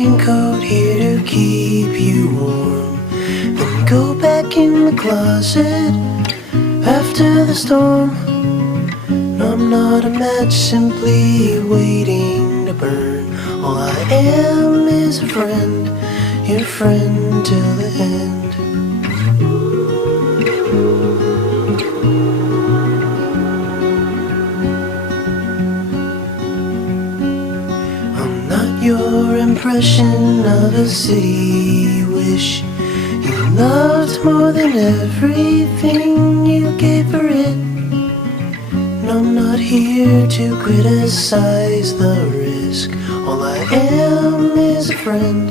raincoat here to keep you warm. Then go back in the closet after the storm. No, I'm not a match simply waiting to burn. All I am is a friend, your friend till the end. I'm not your impression of a city wish. You loved more than everything you gave for it. No, I'm not here to criticize the risk. All I am is a friend.